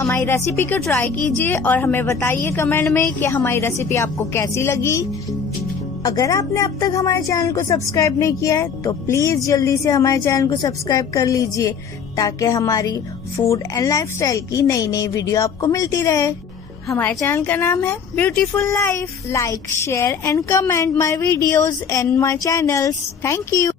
हमारी रेसिपी को ट्राई कीजिए और हमें बताइए कमेंट में कि हमारी रेसिपी आपको कैसी लगी। अगर आपने अब तक हमारे चैनल को सब्सक्राइब नहीं किया है तो प्लीज जल्दी से हमारे चैनल को सब्सक्राइब कर लीजिए ताकि हमारी फूड एंड लाइफस्टाइल की नई नई वीडियो आपको मिलती रहे। हमारे चैनल का नाम है beautiful life. Like, share and comment my videos and my channels. Thank you.